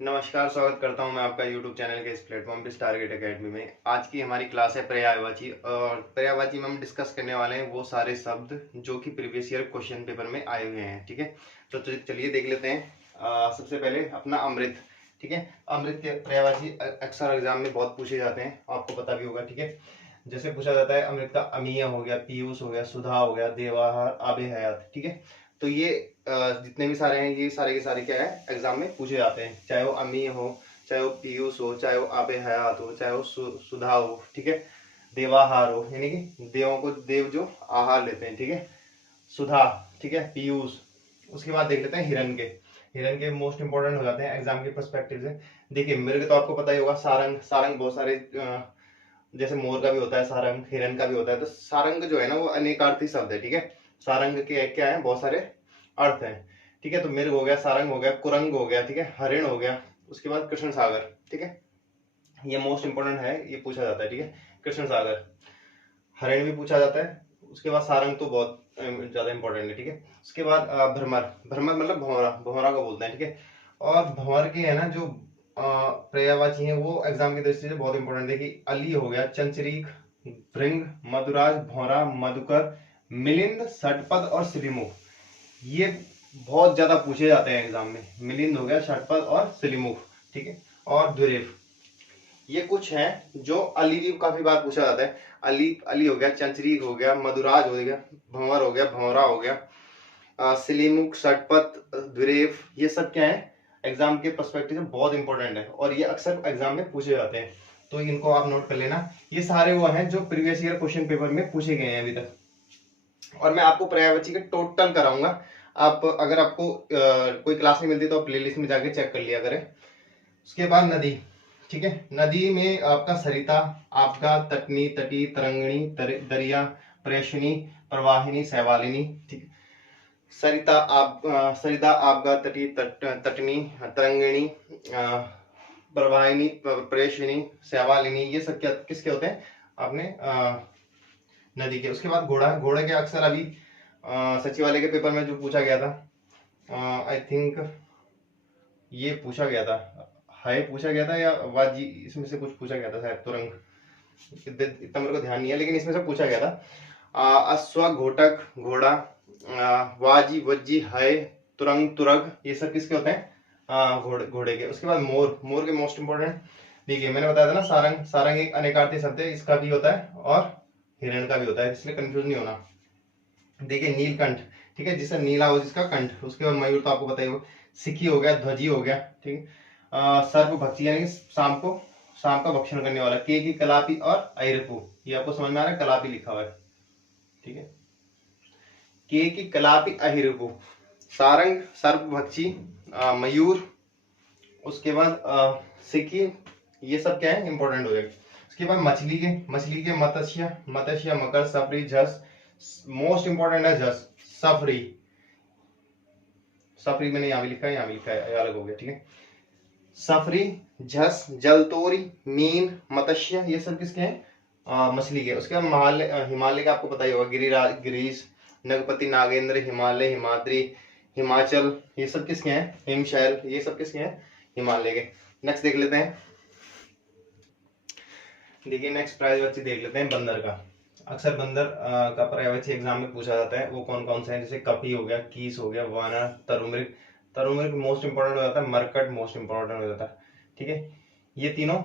नमस्कार, स्वागत करता हूं मैं आपका YouTube चैनल के इस प्लेटफॉर्म पे टारगेट एकेडमी में। आज की हमारी क्लास है पर्यायवाची और पर्यायवाची में हम डिस्कस करने वाले हैं वो सारे शब्द जो कि प्रीवियस ईयर क्वेश्चन पेपर में आए हुए हैं। ठीक है, तो चलिए देख लेते हैं। सबसे पहले अपना अमृत। ठीक है, अमृत के पर्यायवाची अक्सर एग्जाम में बहुत पूछे जाते हैं, आपको पता भी होगा। ठीक है, जैसे पूछा जाता है अमृत का अमीय हो गया, पीयूष हो गया, सुधा हो गया, देवाहार, आबे हयात। ठीक है, तो ये जितने भी सारे हैं ये सारे के सारे क्या है एग्जाम में पूछे जाते हैं, चाहे वो अमीय हो, चाहे वो पीयूष हो, चाहे वो आबे हयात हो, चाहे वो सुधा हो। ठीक है, देवाहार हो, यानी कि देवों को देव जो आहार लेते हैं। ठीक है, सुधा। ठीक है, पीयूष। उसके बाद देख लेते हैं हिरण के। हिरण के मोस्ट इंपोर्टेंट हो जाते हैं एग्जाम के पर्सपेक्टिव से। देखिए मृग तो आपको पता ही होगा, सारंग। सारंग बहुत सारे जैसे मोर का भी होता है सारंग, हिरण का भी होता है। तो सारंग जो है ना वो अनेकार्थी शब्द है। ठीक है, सारंग के क्या है, बहुत सारे अर्थ है। ठीक है, तो मृग हो गया, सारंग हो गया, कुरंग हो गया, ठीक है, हरिण हो गया। उसके बाद कृष्ण सागर। ठीक है, ये मोस्ट इंपोर्टेंट है, ये पूछा जाता है। ठीक है, कृष्ण सागर, हरिण भी पूछा जाता है। उसके बाद सारंग तो बहुत ज्यादा इंपॉर्टेंट है। ठीक है, उसके बाद भ्रमर। भ्रमर मतलब भंवरा, भंवरा को बोलते हैं। ठीक है, और भंवर के है ना जो पर्यायवाची है वो एग्जाम की दृष्टि से बहुत इंपॉर्टेंट है। कि अली हो गया, चंचरीक, भृंग, मधुराज, भौरा, मधुकर, मिलिंद, षटपद और श्रीमुख। ये बहुत ज्यादा पूछे जाते हैं एग्जाम में। मिलिंद हो गया, षटपद और श्रीमुख। ठीक है, और द्विरेफ। ये कुछ हैं जो अली भी काफी बार पूछा जाता है। अली, अली हो गया, चंचरीक हो गया, मधुराज हो गया, भंवर हो गया, भंवरा हो गया, सिलीमुख, षटपथ, द्विरेफ। ये सब क्या है एग्जाम के पर्सपेक्टिव से बहुत इंपॉर्टेंट है और ये अक्सर एग्जाम में पूछे जाते हैं, तो इनको आप नोट कर लेना। ये सारे वो हैं जो प्रीवियस ईयर क्वेश्चन पेपर में पूछे गए हैं अभी तक, और मैं आपको पर्यायवाची के टोटल कराऊंगा। आप अगर आपको कोई क्लास नहीं मिलती तो आप प्लेलिस्ट में जाके चेक कर लिया करें। उसके बाद नदी। ठीक है, नदी में आपका सरिता, आपका तटनी, तटी, तरंगिणी, दरिया, प्रेषणी, प्रवाहिनी, शैवालिनी। ठीक, सरिता आप सरिता, आपका तटी, तटनी, तरंगिणी, प्रवाहिनी, प्रेषणी, शैवालिनी, ये सब क्या किसके होते हैं आपने नदी के। उसके बाद घोड़ा। घोड़े के अक्सर अभी सचिवालय के पेपर में जो पूछा गया था, आई थिंक ये पूछा गया था, हाय पूछा गया था या वाजी, इसमें से कुछ पूछा गया था शायद, तुरंग। इतना मेरे को ध्यान नहीं है, लेकिन इसमें से पूछा गया था। अश्व, घोटक, घोड़ा, वाजी, वज्जी, हाय, तुरंग, तुरग, ये सब किसके होते हैं घोड़े के। उसके बाद मोर। मोर के मोस्ट इंपोर्टेंट देखिए मैंने बताया था ना, सारंग। सारंग एक अनेकार्थी शब्द है, इसका भी होता है और हिरण का भी होता है, इसलिए कंफ्यूज नहीं होना। देखिए नीलकंठ। ठीक है, जिससे नीला हो जिसका कंठ। उसके बाद मयूर तो आपको पता ही होगा। सिखी हो गया, ध्वजी हो गया। ठीक है, सर्प भक्षी यानी शाम का भक्षण करने वाला। के की कलापी और अहिरपु, ये आपको समझ में आ रहा है, कलापी लिखा हुआ है। ठीक है, के की कलापी अहिरपु, सारंग, सर्प भक्षी, मयूर, उसके बाद सिक्की, ये सब क्या है इंपॉर्टेंट हो जाएगा। उसके बाद मछली के मत्स्य, मत्स्य, मकर, सफरी, झस। मोस्ट इंपॉर्टेंट है झस, सफरी। सफरी मैंने यहाँ भी लिखा है, यहाँ भी लिखा है, ये अलग हो गया। ठीक है, सफरी, झस, जलतोरी, मीन, मत्स्य, ये सब किसके हैं मछली के। उसके बाद हिमालय का आपको पता ही होगा, गिरिराज, गिरीश, नगपति, नागेंद्र, हिमालय, हिमाद्री, हिमाचल, ये सब किसके हैं, हिमशैल, ये सब किसके हैं हिमालय के। नेक्स्ट देख लेते हैं। देखिए नेक्स्ट पर्यायवाची देख लेते हैं बंदर का। अक्सर बंदर का पर्यायवाची एग्जाम में पूछा जाता है, वो कौन कौन सा है, जैसे कपी हो गया, कीस हो गया, वानर, तरुमृग। तरुमृग मोस्ट इंपोर्टेंट हो जाता है, मरकट मोस्ट इंपोर्टेंट हो जाता है। ठीक है, ये तीनों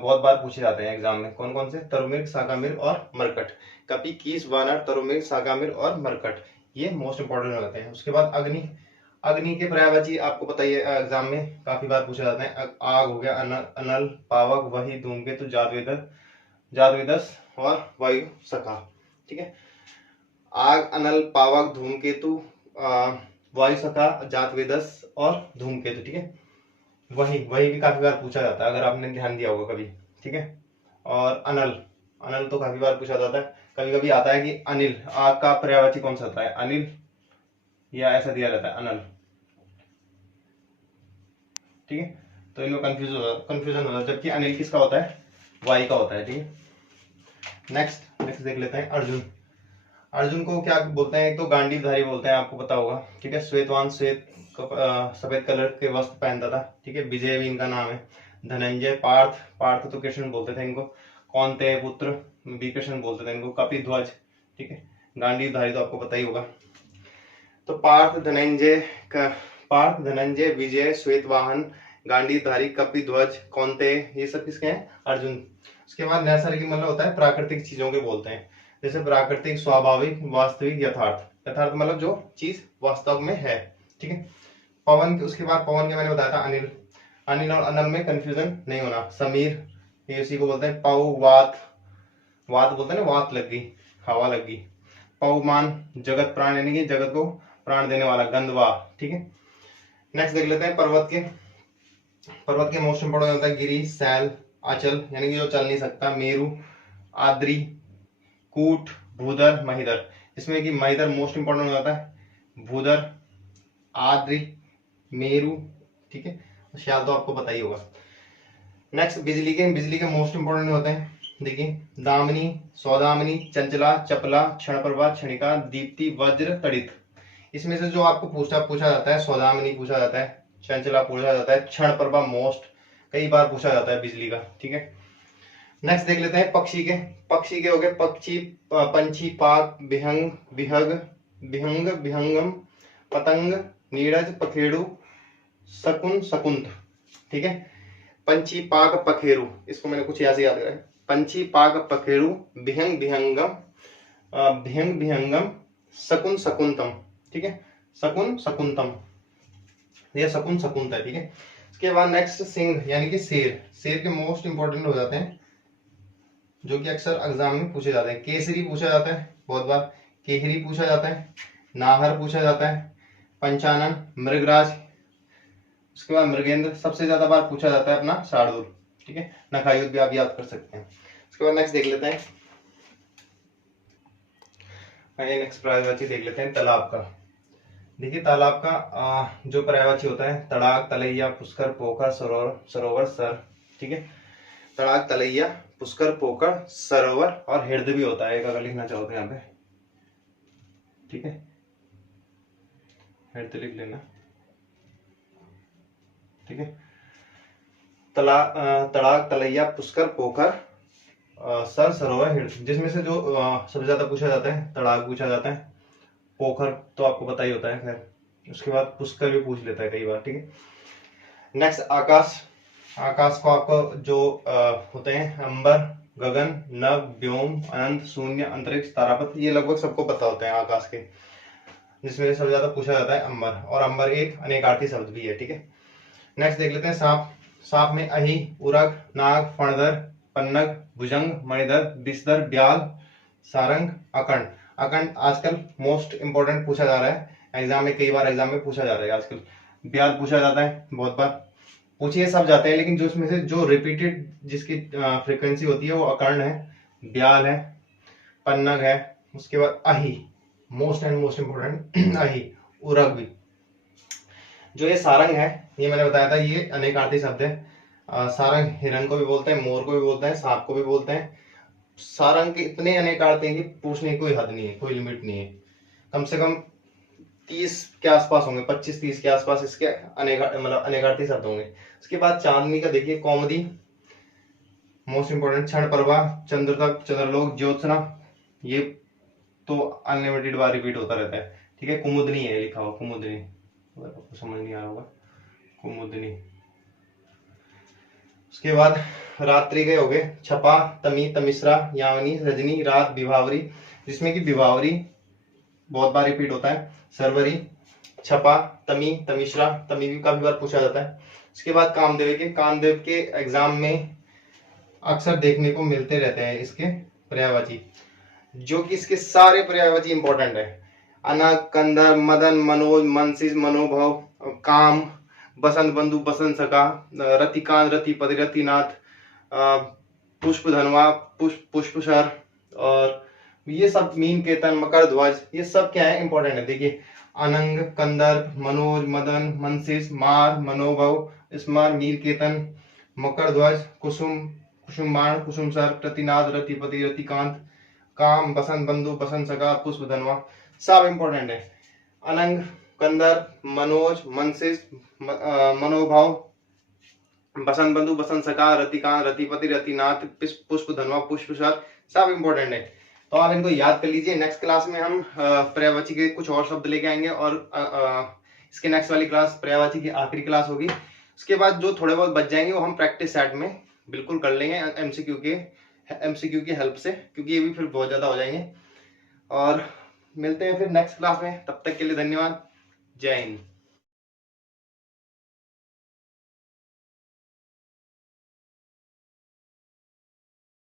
बहुत बार पूछे जाते हैं एग्जाम में। कौन कौन से, तरुमृग, साकामिर और मरकट। कपी, कीस, वानर, तरुमृग, साकामिर और मरकट, ये मोस्ट इंपोर्टेंट हो जाते हैं। उसके बाद अग्नि। अग्नि के पर्यायवाची आपको पता ही है, एग्जाम में काफी बार पूछे जाते हैं। आग हो गया, अनल, पावक, वही, धूमकेतु, जादवेदस और वायु सखा। ठीक है, आग, अनल, पावक, धूमकेतु, वायु सखा, जातवेदस और धूमकेतु। ठीक है, वही वही भी काफी बार पूछा जाता है, अगर आपने ध्यान दिया होगा कभी। ठीक है, और अनल, अनल तो काफी बार पूछा जाता है। कभी कभी आता है कि अनिल, आग का पर्यायवाची कौन सा होता है, अनिल, या ऐसा दिया जाता है अनल। ठीक है, तो इनमें कंफ्यूजन होता है, जबकि अनिल किसका होता है, वाई का होता है। ठीक है, नेक्स्ट देख लेते हैं अर्जुन। अर्जुन को क्या बोलते हैं, एक तो गांडीवधारी बोलते हैं, आपको पता होगा। ठीक है, श्वेतवान, श्वेत, सफेद कलर के वस्त्र पहनता था, ठीक है। विजय भी इनका नाम है। धनंजय, पार्थ, पार्थ तो कृष्ण बोलते थे इनको। कौन्तेय पुत्र, भी कृष्ण बोलते थे इनको। कपिध्वज, ठीक है। गांडीवधारी तो आपको पता ही होगा। तो पार्थ, धनंजय, पार्थ, धनंजय, विजय, श्वेतवाहन, गांडीवधारी, कपिध्वज, कौन्तेय, ये सब किसके हैं? अर्जुन। उसके बाद नैसर्गिक मतलब होता है प्राकृतिक चीजों के बोलते हैं, जैसे प्राकृतिक, स्वाभाविक, वास्तविक, यथार्थ। यथार्थ मतलब जो चीज वास्तव में है, ठीक है। पवन, उसके बाद पवन के मैंने बताया था अनिल। अनिल और अनल में कंफ्यूजन नहीं होना। समीर, ये उसी को बोलते हैं। पौ, वात, वात बोलते हैं ना, वात लग गई, हवा लग गई। पौमान, जगत प्राण, यानी कि जगत को प्राण देने वाला। गंधवा, ठीक है। नेक्स्ट देख लेते हैं पर्वत के। पर्वत के मोस्ट इंपोर्टेंट होता है गिरी, सैल, आंचल, यानी कि जो चल नहीं सकता। मेरु, आद्री, कूट, भूधर, महिधर। इसमें कि महिधर मोस्ट इंपोर्टेंट हो जाता है। भूधर, आद्री, मेरु, ठीक है। शायद तो आपको पता ही होगा। नेक्स्ट बिजली के मोस्ट इंपोर्टेंट होते हैं, देखिए। दामिनी, सौदामिनी, चंचला, चपला, क्षणप्रभा, क्षणिका, दीप्ति, वज्र, तड़ित। इसमें से जो आपको पूछा जाता है, सौदामिनी पूछा जाता है, चंचला पूछा जाता है, क्षणप्रभा मोस्ट कई बार पूछा जाता है बिजली का, ठीक है। नेक्स्ट देख लेते हैं पक्षी के। पक्षी के हो गए पक्षी, पंछी, पाक, विहंग, विहग, विहंग, विहंगम, पतंग, नीरज, पखेड़ू, शकुन, शकुंत, ठीक है। पंछी, पाक, पखेरु, इसको मैंने कुछ ऐसे याद करा। पंछी, पाक, पखेरु, विहंग, विहंगम, विहंग, विहंगम, शकुन, शकुंतम, ठीक है। शकुन, शकुंतम, ये शकुन, शकुंत है, ठीक है। इसके बाद नेक्स्ट सिंह, यानी कि शेर। शेर के मोस्ट इंपोर्टेंट हो जाते हैं, जो कि अक्सर एग्जाम में पूछे जाते हैं। केसरी पूछा जाता है बहुत बार, केहरी पूछा जाता है, नाहर पूछा जाता है, पंचानन, मृगराज। उसके बाद मृगेंद्र, सबसे ज्यादा बार पूछा जाता है अपना शार्दुल, ठीक है। नखायुद्ध भी आप याद कर सकते हैं। उसके बाद नेक्स्ट देख लेते हैं, नेक्स्ट पर्यायवाची देख लेते हैं तालाब का। देखिए तालाब का जो पर्यायवाची होता है, तड़ाग, तलैया, पुष्कर, पोखर, सरोवर, सरोवर, सर, ठीक है। तड़ाग, तलैया, पुष्कर, पोखर, सरोवर और हृदय भी होता है एक, अगर लिखना चाहो तो यहाँ पे, ठीक है। हृदय लिख लेना, ठीक है। तड़ाग, तलैया, पुष्कर, पोखर, सर, सरोवर, हृदय। जिसमें से जो सबसे ज्यादा पूछा जाता है, तड़ाग पूछा जाता है, पोखर तो आपको पता ही होता है खैर। उसके बाद पुष्कर भी पूछ लेता है कई बार, ठीक है। नेक्स्ट आकाश। आकाश को आपको जो होते हैं, अंबर, गगन, नभ, व्योम, अनंत, शून्य, अंतरिक्ष, तारापथ, ये लगभग सबको पता होता है आकाश के। जिसमें सबसे ज्यादा पूछा जाता है अंबर, और अंबर एक अनेकार्थी शब्द भी है, ठीक है। नेक्स्ट देख लेते हैं सांप। सांप में अहि, उरग, नाग, फणधर, पन्नग, भुजंग, मणिधर, विषधर, ब्याल, सारंग, अकंड। अकंड आजकल मोस्ट इंपोर्टेंट पूछा जा रहा है एग्जाम में, कई बार एग्जाम में पूछा जा रहा है आजकल। ब्याल पूछा जाता है बहुत बार, पूछिए सब जाते हैं, लेकिन जो उसमें से जो रिपीटेड जिसकी फ्रीक्वेंसी होती है वो अकर्ण है, ब्याल है, पन्नग है। उसके बाद अहि, मोस्ट एंड मोस्ट इंपोर्टेंट अहि, उरग भी। जो ये सारंग है, ये मैंने बताया था, ये अनेकार्थी शब्द है। सारंग हिरण को भी बोलते हैं, मोर को भी बोलते हैं, सांप को भी बोलते हैं। सारंग के इतने अनेकार्थी हैं कि पूछने की कोई हद नहीं है, कोई लिमिट नहीं है। कम से कम 30 के आसपास होंगे, 25-30 के आसपास इसके अनेकार्थी शब्द होंगे। उसके बाद चांदनी का देखिए, कौमुदी मोस्ट इंपोर्टेंट, क्षण प्रभा, चंद्र तक, चंद्रलोक, ज्योत्सना, ये तो अनलिमिटेड बार रिपीट होता रहता है, ठीक है। कुमुदनी है लिखा हुआ, कुमुदनी, अगर आपको समझ नहीं आ रहा होगा, कुमुदनी। उसके बाद रात्रि के हो गए, छपा, तमी, तमिश्रा, यामिनी, रजनी, रात, विभावरी, जिसमें कि विभावरी बहुत बार रिपीट होता है। सरवरी, छपा, तमी, तमिश्रा, तमी भी काफी बार पूछा जाता है। उसके बाद कामदेव के एग्जाम में अक्सर देखने को मिलते रहते हैं इसके पर्यायवाची, जो कि इसके सारे पर्यायवाची इंपॉर्टेंट है। अनग, कंदर, मदन, मनोज, मनसिस, मनोभव, काम, बसंत बंधु, बसंत सखा, रतिकांत, रतिपति, रतिनाथ, पुष्प धनवा, पुष्पसर, और ये सब मीन केतन, मकर ध्वज, ये सब क्या है, इंपॉर्टेंट है। देखिए अनंग, कंदर्प, मनोज, मदन, मनसिस, मार, मनोभव, स्मर, मीर केतन, मकर ध्वज, कुसुम, कुसुमबाण, कुसुमसर, रतिनाथ, रतिपति, रतिकांत, काम, बसंत बंधु, बसंत सखा, पुष्प धनवा, सब इंपॉर्टेंट है। अनंग कंदर, मनोज, मनसिस, मनोभाव, बसंत बंधु, बसंत सखा, रतिकांत, रतिपति, रतिनाथ, पुष्प धनवा, पुष्प सब इंपॉर्टेंट है, तो आप इनको याद कर लीजिए। नेक्स्ट क्लास में हम पर्यायवाची के कुछ और शब्द लेके आएंगे और इसके नेक्स्ट वाली क्लास पर्यायवाची की आखिरी क्लास होगी। उसके बाद जो थोड़े बहुत बच जाएंगे वो हम प्रैक्टिस सेट में बिल्कुल कर लेंगे एमसीक्यू की हेल्प से, क्योंकि ये भी फिर बहुत ज्यादा हो जाएंगे। और मिलते हैं फिर नेक्स्ट क्लास में, तब तक के लिए धन्यवाद। जय हिंद।